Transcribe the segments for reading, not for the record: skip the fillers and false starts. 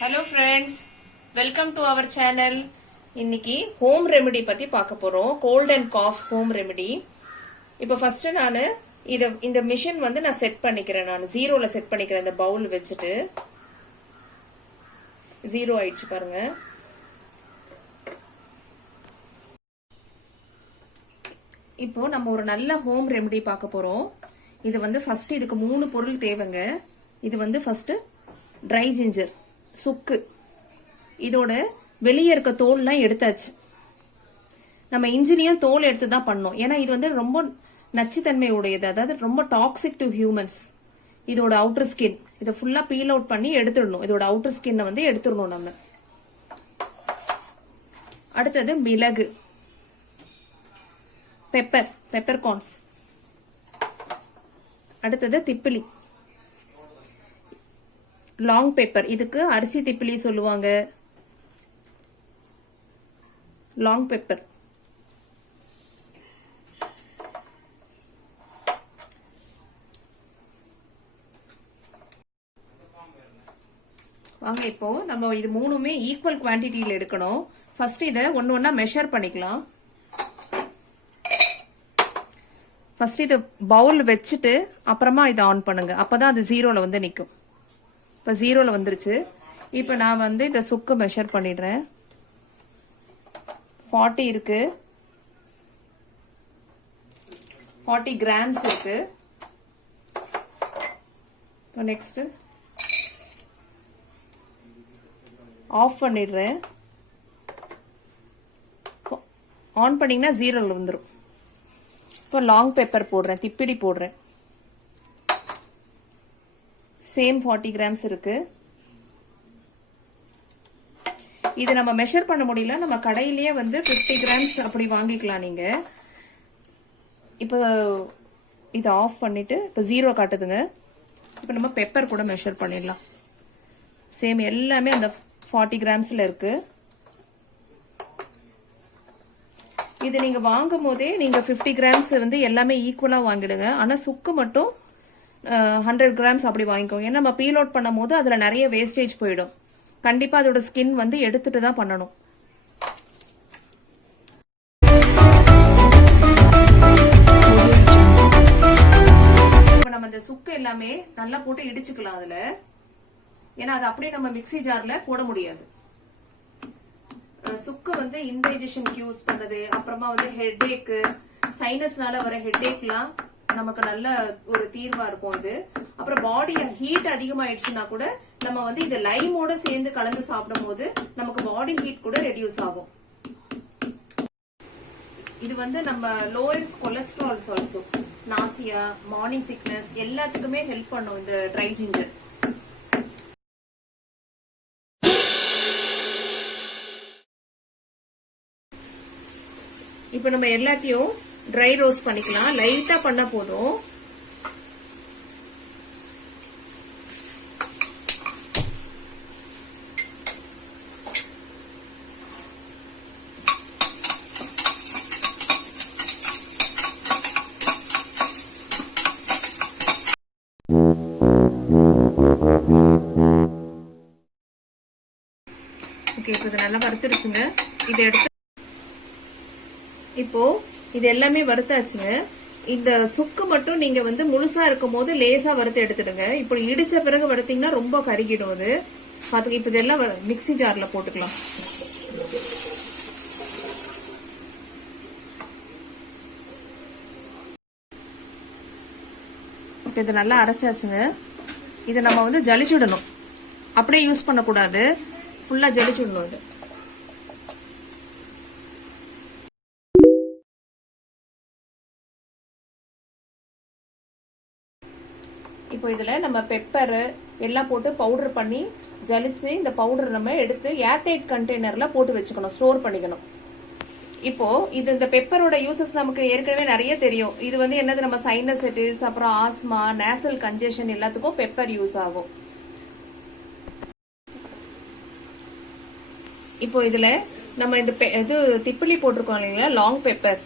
Hello friends, welcome to our channel. இன்னைக்கு home remedy பத்தி பார்க்க போறோம். Cold and cough home remedy. இப்போ ஃபர்ஸ்ட் நான் இந்த மிஷின் வந்து நான் செட் பண்ணிக்கிறேன். நான் ஜீரோல செட் பண்ணிக்கிறேன். இந்த பவுல் வச்சுட்டு ஜீரோ ஆயிடுச்சு பாருங்க. இப்போ நம்ம ஒரு நல்ல ஹோம் ரெமெடி பார்க்க போறோம். இது வந்து ஃபர்ஸ்ட் இதுக்கு 3 பொருள் தேவைங்க. இது வந்து ஃபர்ஸ்ட் ட்ரை ஜிஞ்சர், சுக்கு. இதோட வெளியே இருக்க தோல்லாம் எடுத்தாச்சு. நம்ம இன்ஜினியர் தோல் எடுத்து தான் பண்ணோம். ஏன்னா இது வந்து ரொம்ப நச்சுத்தன்மை உடையது, அதாவது ரொம்ப டாக்ஸிக் டு ஹியூமன்ஸ். இதோட அவுட்டர் ஸ்கின் இதை ஃபுல்லா பீல் அவுட் பண்ணி எடுத்துடணும். இதோட அவுட்டர் ஸ்கின்னை வந்து எடுத்துடணும் நம்ம. அடுத்தது மிளகு, பெப்பர் கார்ன்ஸ். அடுத்தது திப்பிலி, லாங் பெப்பர். இதுக்கு அரிசி திப்பிலி சொல்லுவாங்க, லாங் பெப்பர். வாங்க, இப்போ நம்ம இது மூணுமே ஈக்குவல் குவான்டிட்டியில எடுக்கணும். ஃபர்ஸ்ட் இதை ஒன்னு ஒன்னா மெஷர் பண்ணிக்கலாம். ஃபர்ஸ்ட் இது பவுல் வச்சுட்டு அப்புறமா இதை ஆன் பண்ணுங்க. அப்பதான் அது ஜீரோல வந்து நிற்கும். இப்ப ஜீரோல வந்துருச்சு. இப்ப நான் வந்து இந்த சுக்கு மெஷர் பண்ணிடுறேன். 40 இருக்கு, 40 கிராம்ஸ் இருக்கு. நெக்ஸ்ட் ஆஃப் பண்ணிடுறேன். ஆன் பண்ணீங்கன்னா ஜீரோல வந்துடும். இப்போ லாங் பெப்பர் போடுறேன், திப்பிடி போடுறேன். சேம் 40 கிராம்ஸ் இருக்கு. இது நம்ம மெஷர் பண்ண முடியல, நம்ம கடையிலேயே வந்து 50 கிராம்ஸ் அப்படி வாங்கிக்கலாம் நீங்க. இப்போ இதை ஆஃப் பண்ணிட்டு இப்போ ஜீரோ காட்டுதுங்க. இப்போ நம்ம பெப்பர் கூட மெஷர் பண்ணிடலாம். சேம் எல்லாமே அந்த 40 கிராம்ஸ்ல இருக்கு. இது நீங்க வாங்கும் போதே நீங்க 50 கிராம்ஸ் வந்து எல்லாமே ஈக்குவலா வாங்கிடுங்க. ஆனா சுக்கு மட்டும் 100 கிராம்ஸ் அப்படி வாங்கிக்கோங்க. ஏன்னா நம்ம பீல் அவுட் பண்ணும் போது அதுல நிறைய வேஸ்டேஜ் போயிடும். கண்டிப்பா அதோட ஸ்கின் வந்து எடுத்துட்டு தான் பண்ணணும். இப்ப நம்ம இந்த சுக்கு எல்லாமே நல்லா போட்டு இடிச்சுக்கலாம் அதுல. ஏன்னா அது அப்படியே நம்ம மிக்ஸி ஜார்ல போட முடியாது. சுக்கு வந்து இன்டைஜஷனுக்கு யூஸ் பண்ணது, அப்புறமா வந்து ஹெட்ஏக், சைனஸ்னால வர ஹெட்ஏக்லாம் நமக்கு நல்ல ஒரு தீர்வா இருக்கும் இது. அப்புறம் பாடி ஹீட் அதிகமாயிடுச்சுன்னா கூட நம்ம வந்து இது லைமோட சேர்ந்து கலந்து சாப்பிடும் போது நமக்கு பாடி ஹீட் கூட ரெடியூஸ் ஆகும். இது வந்து நம்ம lowers cholesterols also, nausea, morning sickness எல்லாத்துக்குமே ஹெல்ப் பண்ணும் இந்த ட்ரை ஜிஞ்சர். இப்ப நம்ம எல்லாத்தையும் ட்ரை ரோஸ்ட் பண்ணிக்கலாம். லைட்டா பண்ண போதும். ஓகே, இப்போ இது நல்லா வறுத்துடுச்சுங்க. இதை எடுத்து இப்போ இது எல்லாமே வறுத்தாச்சுங்க. இந்த சுக்கு மட்டும் நீங்க வந்து முழுசா இருக்கும் போது லேசா வறுத்து எடுத்துடுங்க. இப்போ இடிச்ச பிறகு வறுத்தீங்கன்னா ரொம்ப கருகிடும் அது. பாத்துக்க, இப்ப இதெல்லாம் மிக்ஸி ஜார்ல போட்டுக்கலாம். இது நல்லா அரைச்சாச்சுங்க. இதை நம்ம வந்து ஜலிச்சுடணும். அப்படியே யூஸ் பண்ணக்கூடாது, ஃபுல்லா ஜலிச்சுடணும் இது. இப்போ இதுல நம்ம பெப்பர் எல்லாம் போட்டு பவுடர் பண்ணி ஜலிச்சு இந்த பவுடர் நம்ம எடுத்து ஏர்டைட் கண்டெய்னர்ல போட்டு வச்சுக்கணும், ஸ்டோர் பண்ணிக்கணும். இப்போ இது இந்த பெப்பரோட யூசஸ் நமக்கு ஏற்கனவே நிறைய தெரியும். இது வந்து என்னது, நம்ம சைனசைட்டிஸ், அப்புறம் ஆஸ்மா, நேசல் கன்ஜெஷன் எல்லாத்துக்கும் பெப்பர் யூஸ் ஆகும். இப்போ இதுல நம்ம இந்த இது திப்பிலி போட்டிருக்கோம் இல்லைங்களா, லாங் பெப்பர்.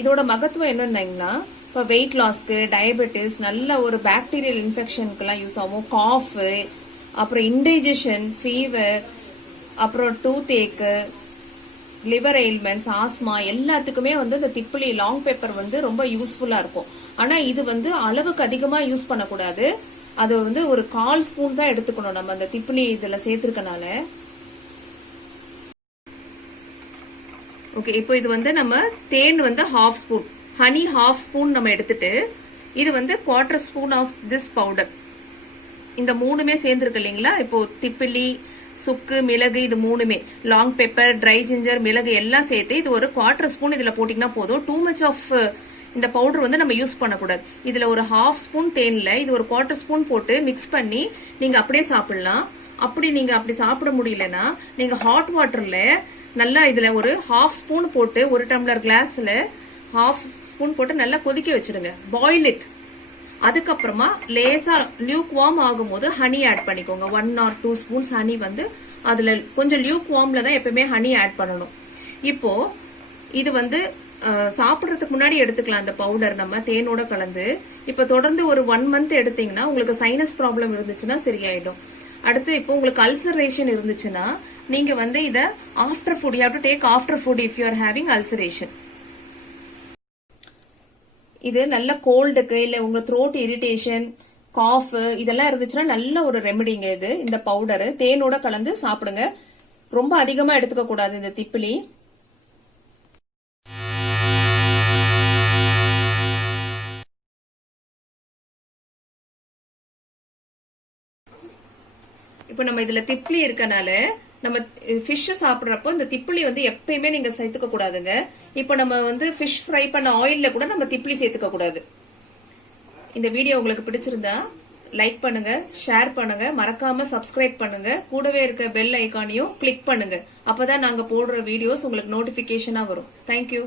இதோட மகத்துவம் என்னன்னா, இப்போ வெயிட் லாஸ்க்கு, டயபெட்டிஸ், நல்ல ஒரு பாக்டீரியல் இன்ஃபெக்ஷனுக்குலாம் யூஸ் ஆகும். காஃப், அப்புறம் இன்டைஜஷன், ஃபீவர், அப்புறம் டூத் ஏக்கு, லிவர் எயில்மெண்ட்ஸ், ஆஸ்மா எல்லாத்துக்குமே வந்து இந்த திப்பிலி லாங் பேப்பர் வந்து ரொம்ப யூஸ்ஃபுல்லா இருக்கும். ஆனா இது வந்து அளவுக்கு அதிகமா யூஸ் பண்ணக்கூடாது. அது வந்து ஒரு 1/4 ஸ்பூன் தான் எடுத்துக்கணும் நம்ம அந்த திப்பிலி இதுல சேர்த்திருக்கனால. ஓகே, இப்போ இது வந்து நம்ம தேன் வந்து 1/2 ஸ்பூன், ஹனி 1/2 ஸ்பூன் நம்ம எடுத்துட்டு, இது வந்து 1/4 ஸ்பூன் ஆஃப் திஸ் பவுடர். இந்த மூணுமே சேர்ந்துருக்கு இல்லைங்களா? இப்போ திப்பிலி, சுக்கு, மிளகு, இது மூணுமே, லாங் பெப்பர், ட்ரை ஜிஞ்சர், மிளகு எல்லாம் சேர்த்து இது ஒரு 1/4 ஸ்பூன் இதுல போட்டீங்கன்னா போதும். டூ மச் ஆஃப் இந்த பவுடர் வந்து நம்ம யூஸ் பண்ணக்கூடாது. இதுல ஒரு 1/2 ஸ்பூன் தேன்ல இது ஒரு 1/4 ஸ்பூன் போட்டு மிக்ஸ் பண்ணி நீங்க அப்படியே சாப்பிடலாம். அப்படி நீங்க அப்படி சாப்பிட முடியலன்னா நீங்க ஹாட் வாட்டர்ல நல்லா இதுல ஒரு 1/2 ஸ்பூன் போட்டு, ஒரு டம்ளர் கிளாஸ்ல 1/2 ஸ்பூன் போட்டு நல்லா கொதிக்க வச்சிருங்க. Boil it. அதுக்கப்புறமா லேசா லியூக் வார்ம் ஆகும் போது ஹனி ஆட் பண்ணிக்கோங்க. 1 or 2 ஸ்பூன்ஸ் ஹனி வந்து அதுல கொஞ்சம் லியூக் வார்ம்ல தான் எப்பவுமே ஹனி ஆட் பண்ணணும். இப்போ இது வந்து சாப்பிடறதுக்கு முன்னாடி எடுத்துக்கலாம் அந்த பவுடர் நம்ம தேனோட கலந்து. இப்ப தொடர்ந்து ஒரு 1 month எடுத்தீங்கன்னா உங்களுக்கு சைனஸ் ப்ராப்ளம் இருந்துச்சுன்னா சரியாயிடும். அடுத்து இப்போ உங்களுக்கு அல்சரேஷன் இருந்துச்சுன்னா நீங்க வந்து இத after food, you have to take after food if you are having ulceration. இது நல்ல கோல்டுக்கு, இல்ல உங்க த்ரோட் இரிட்டேஷன், காஃப் இதெல்லாம் இருந்துச்சுன்னா நல்ல ஒரு ரெமெடிங்க இது. இந்த பவுடர் தேனோட கலந்து சாப்பிடுங்க. ரொம்ப அதிகமா எடுத்துக்க கூடாது இந்த திப்பிலி. இப்ப நம்ம இதுல திப்பிலி இருக்கனால நம்ம ஃபிஷ் சாப்பிடுறப்போ இந்த திப்பிலி வந்து எப்பயுமே நீங்க சேர்த்துக்க கூடாதுங்க. இப்ப நம்ம வந்து ஃபிஷ் ஃப்ரை பண்ண ஆயில்ல கூட நம்ம திப்பிலி சேர்த்துக்க கூடாது. இந்த வீடியோ உங்களுக்கு பிடிச்சிருந்தா லைக் பண்ணுங்க, ஷேர் பண்ணுங்க, மறக்காம சப்ஸ்கிரைப் பண்ணுங்க, கூடவே இருக்க பெல் ஐகானையும் கிளிக் பண்ணுங்க. அப்பதான் நாங்க போடுற வீடியோஸ் உங்களுக்கு நோட்டிபிகேஷனா வரும். தேங்க்யூ.